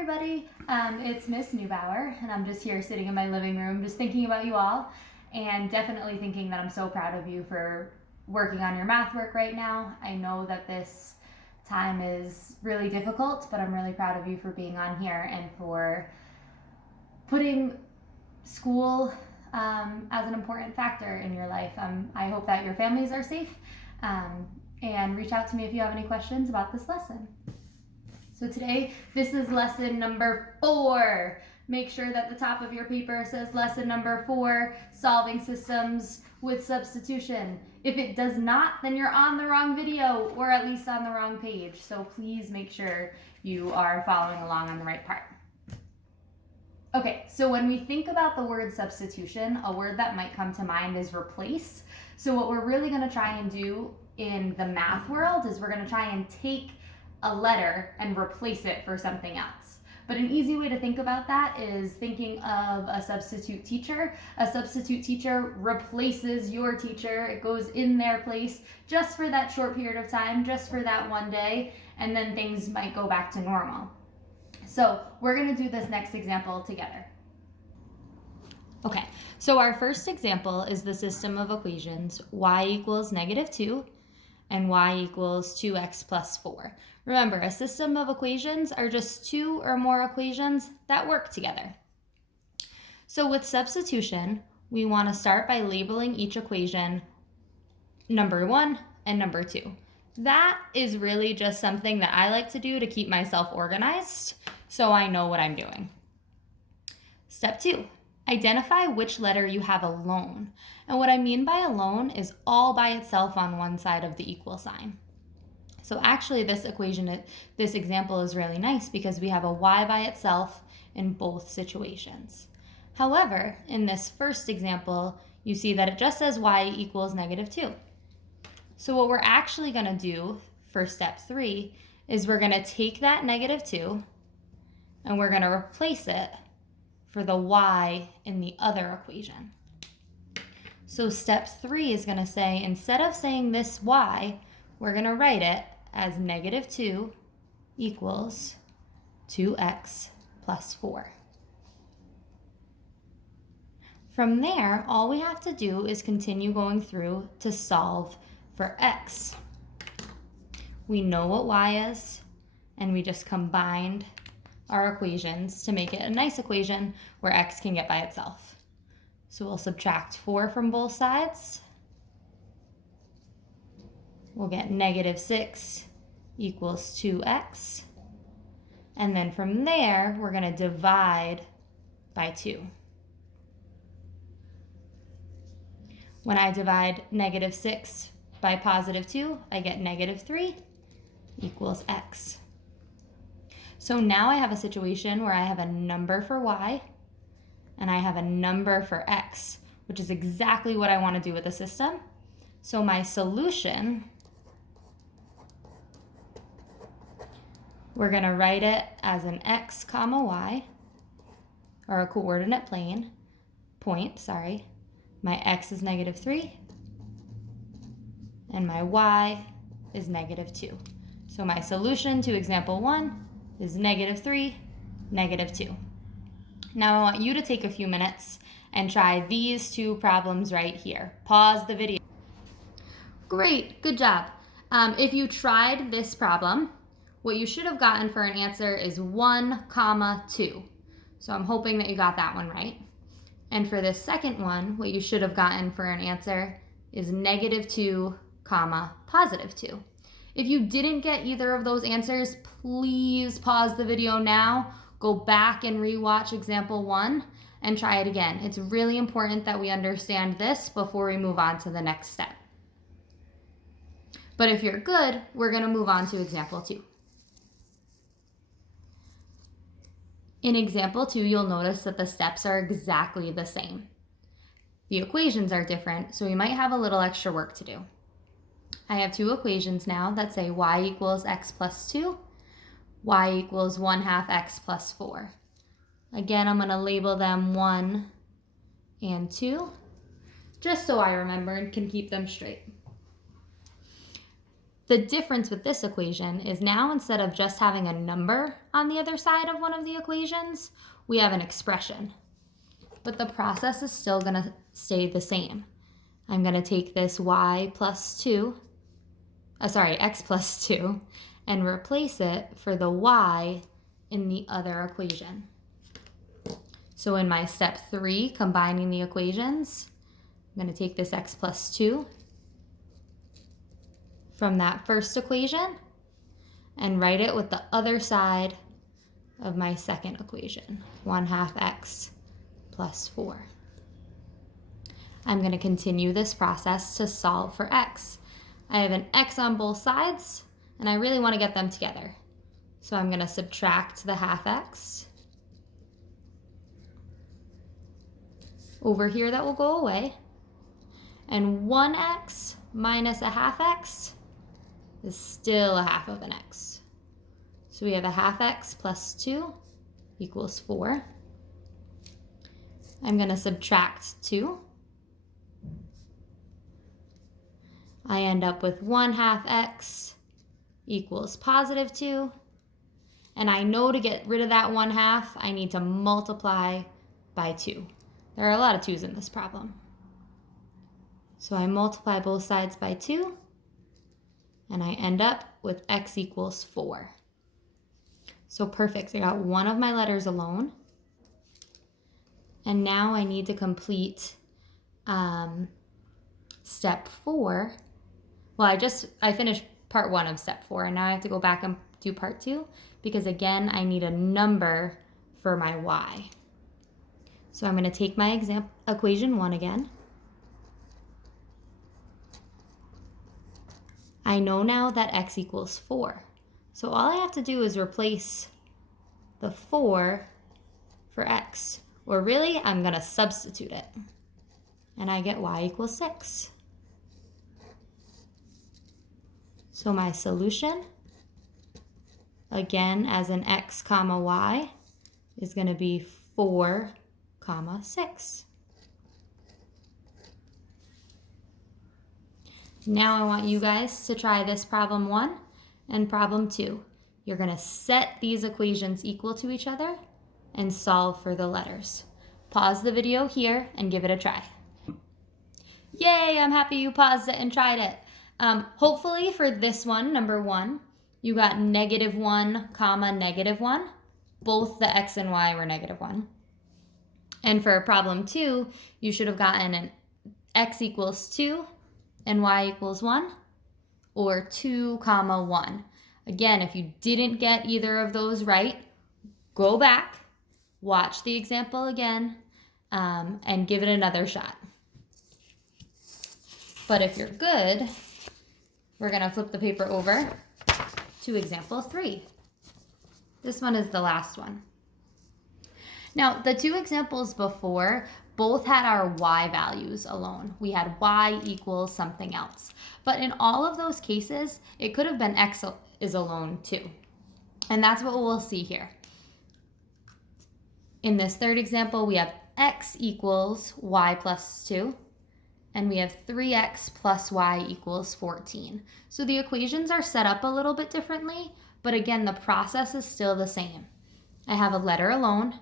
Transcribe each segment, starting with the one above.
everybody, it's Miss Neubauer, and I'm just here sitting in my living room just thinking about you all, and definitely thinking that I'm so proud of you for working on your math work right now. I know that this time is really difficult, but I'm really proud of you for being on here and for putting school as an important factor in your life. I hope that your families are safe, and reach out to me if you have any questions about this lesson. So today, this is lesson number 4. Make sure that the top of your paper says lesson number 4, solving systems with substitution. If it does not, then you're on the wrong video, or at least on the wrong page. So please make sure you are following along on the right part. Okay, so when we think about the word substitution, a word that might come to mind is replace. So what we're really going to try and do in the math world is we're going to try and take a letter and replace it for something else. But an easy way to think about that is thinking of a substitute teacher. A substitute teacher replaces your teacher. It goes in their place just for that short period of time, just for that one day, and then things might go back to normal. So we're going to do this next example together. Okay, so our first example is the system of equations y equals -2 and y equals 2x plus 4. Remember, a system of equations are just 2 or more equations that work together. So with substitution, we want to start by labeling each equation number 1 and number 2. That is really just something that I like to do to keep myself organized so I know what I'm doing. Step 2, identify which letter you have alone. And what I mean by alone is all by itself on one side of the equal sign. So actually this example is really nice because we have a y by itself in both situations. However, in this first example, you see that it just says y equals -2. So what we're actually going to do for step 3 is we're going to take that -2 and we're going to replace it for the y in the other equation. So step 3 is going to say, instead of saying this y, we're going to write it as -2 equals 2x plus 4. From there, all we have to do is continue going through to solve for x. We know what y is, and we just combined our equations to make it a nice equation where x can get by itself. So we'll subtract 4 from both sides. We'll get -6 equals 2x. And then from there, we're going to divide by 2. When I divide -6 by +2, I get -3 equals x. So now I have a situation where I have a number for y and I have a number for x, which is exactly what I want to do with the system. So my solution, we're going to write it as an x comma y, or a coordinate point. My x is -3 and my y is -2. So my solution to example 1 is -3, -2. Now I want you to take a few minutes and try these 2 problems right here. Pause the video. Great, good job. If you tried this problem, what you should have gotten for an answer is 1, 2. So I'm hoping that you got that one right. And for this second one, what you should have gotten for an answer is -2, +2. If you didn't get either of those answers, please pause the video now, go back and rewatch example 1 and try it again. It's really important that we understand this before we move on to the next step. But if you're good, we're going to move on to example 2. In example 2, you'll notice that the steps are exactly the same. The equations are different, so we might have a little extra work to do. I have 2 equations now that say y equals x plus 2, y equals 1/2 x plus 4. Again, I'm going to label them 1 and 2, just so I remember and can keep them straight. The difference with this equation is now instead of just having a number on the other side of one of the equations, we have an expression. But the process is still going to stay the same. I'm going to take this x plus 2, and replace it for the y in the other equation. So in my step 3, combining the equations, I'm going to take this x plus 2 from that first equation and write it with the other side of my second equation, 1/2 x plus 4. I'm going to continue this process to solve for x. I have an x on both sides, and I really want to get them together. So I'm going to subtract the 1/2 x. Over here that will go away. And 1x minus 1/2 x is still 1/2 of an x. So we have 1/2 x plus 2 equals 4. I'm going to subtract 2. I end up with 1/2 x equals positive 2. And I know to get rid of that 1/2, I need to multiply by 2. There are a lot of 2's in this problem. So I multiply both sides by 2, and I end up with x equals 4. So perfect, I got one of my letters alone. And now I need to complete step 4. Well, I finished part 1 of step 4, and now I have to go back and do part 2, because again, I need a number for my y. So I'm going to take my equation 1 again. I know now that x equals 4. So all I have to do is replace the 4 for x. Or really, I'm going to substitute it. And I get y equals 6. So my solution, again, as an x comma y, is going to be 4 comma 6. Now I want you guys to try this problem 1 and problem 2. You're going to set these equations equal to each other and solve for the letters. Pause the video here and give it a try. Yay, I'm happy you paused it and tried it. Hopefully for this one, number 1, you got -1 comma -1. Both the x and y were -1. And for problem 2, you should have gotten an x equals 2 and y equals 1, or 2 comma 1. Again, if you didn't get either of those right, go back, watch the example again, and give it another shot. But if you're good, we're going to flip the paper over to example 3. This one is the last one. Now, the 2 examples before both had our y values alone. We had y equals something else. But in all of those cases, it could have been x is alone too. And that's what we'll see here. In this third example, we have x equals y plus 2. And we have 3x plus y equals 14. So the equations are set up a little bit differently, but again, the process is still the same. I have a letter alone,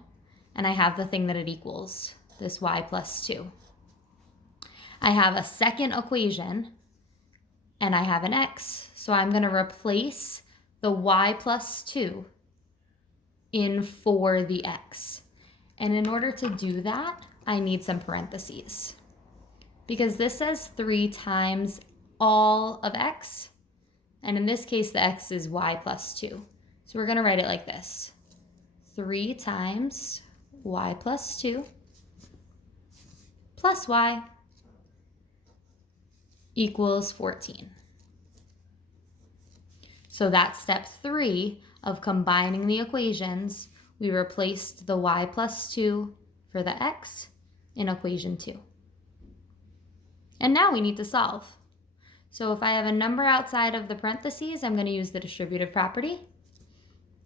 and I have the thing that it equals, this y plus 2. I have a second equation, and I have an x. So I'm going to replace the y plus 2 in for the x. And in order to do that, I need some parentheses. Because this says 3 times all of x, and in this case, the x is y plus 2. So we're going to write it like this. 3 times y plus 2 plus y equals 14. So that's step 3 of combining the equations. We replaced the y plus 2 for the x in equation 2. And now we need to solve. So if I have a number outside of the parentheses, I'm going to use the distributive property.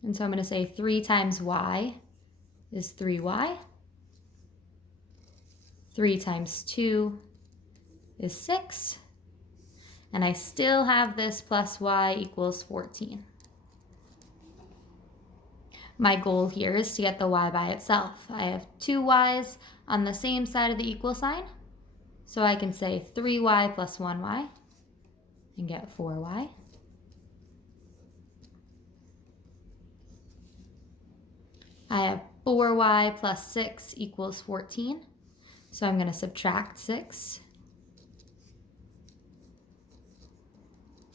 And so I'm going to say 3 times y is 3y. 3 times 2 is 6. And I still have this plus y equals 14. My goal here is to get the y by itself. I have two y's on the same side of the equal sign. So I can say 3y plus 1y and get 4y. I have 4y plus 6 equals 14. So I'm going to subtract 6.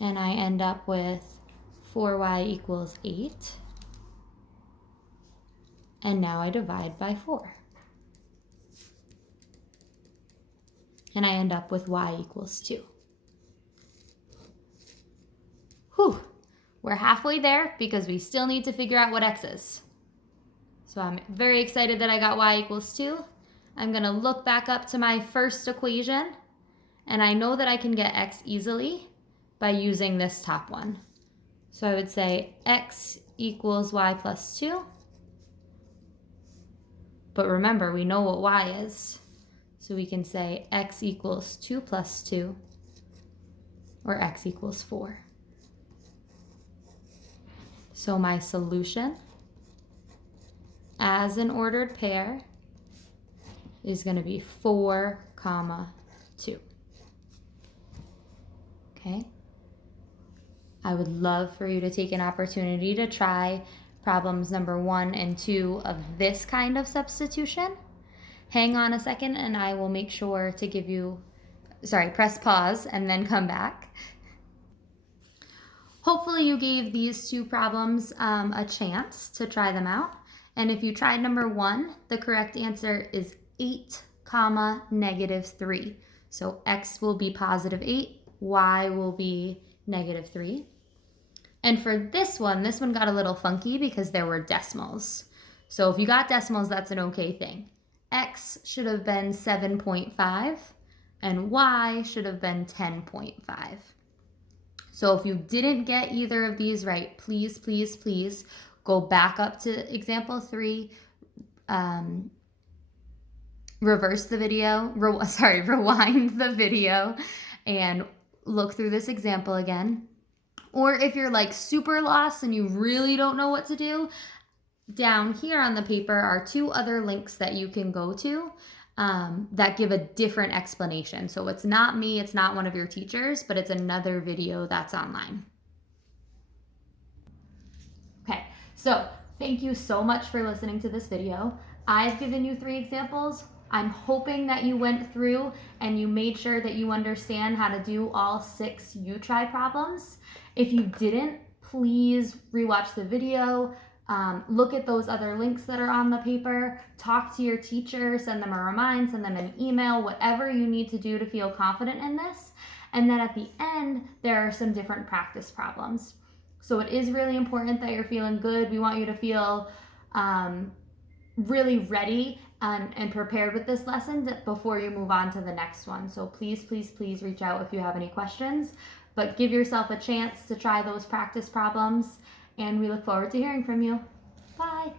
And I end up with 4y equals 8. And now I divide by 4. And I end up with y equals 2. Whew, we're halfway there because we still need to figure out what x is. So I'm very excited that I got y equals 2. I'm going to look back up to my first equation, and I know that I can get x easily by using this top one. So I would say x equals y plus 2. But remember, we know what y is. So we can say x equals 2 plus 2, or x equals 4. So my solution as an ordered pair is going to be 4, 2. Okay? I would love for you to take an opportunity to try problems number 1 and 2 of this kind of substitution. Hang on a second and I will make sure to give you, press pause and then come back. Hopefully you gave these two problems a chance to try them out. And if you tried number 1, the correct answer is 8, -3. So x will be positive 8, y will be -3. And for this one got a little funky because there were decimals. So if you got decimals, that's an okay thing. X should have been 7.5 and y should have been 10.5. So if you didn't get either of these right, please, please, please go back up to example 3, rewind the video and look through this example again. Or if you're like super lost and you really don't know what to do, down here on the paper are 2 other links that you can go to that give a different explanation. So it's not me, it's not one of your teachers, but it's another video that's online. Okay, so thank you so much for listening to this video. I've given you 3 examples. I'm hoping that you went through and you made sure that you understand how to do all 6 U-Try problems. If you didn't, please rewatch the video. Look at those other links that are on the paper, talk to your teacher, send them a remind, send them an email, whatever you need to do to feel confident in this. And then at the end, there are some different practice problems. So it is really important that you're feeling good. We want you to feel really ready and prepared with this lesson before you move on to the next one. So please, please, please reach out if you have any questions, but give yourself a chance to try those practice problems. And we look forward to hearing from you. Bye.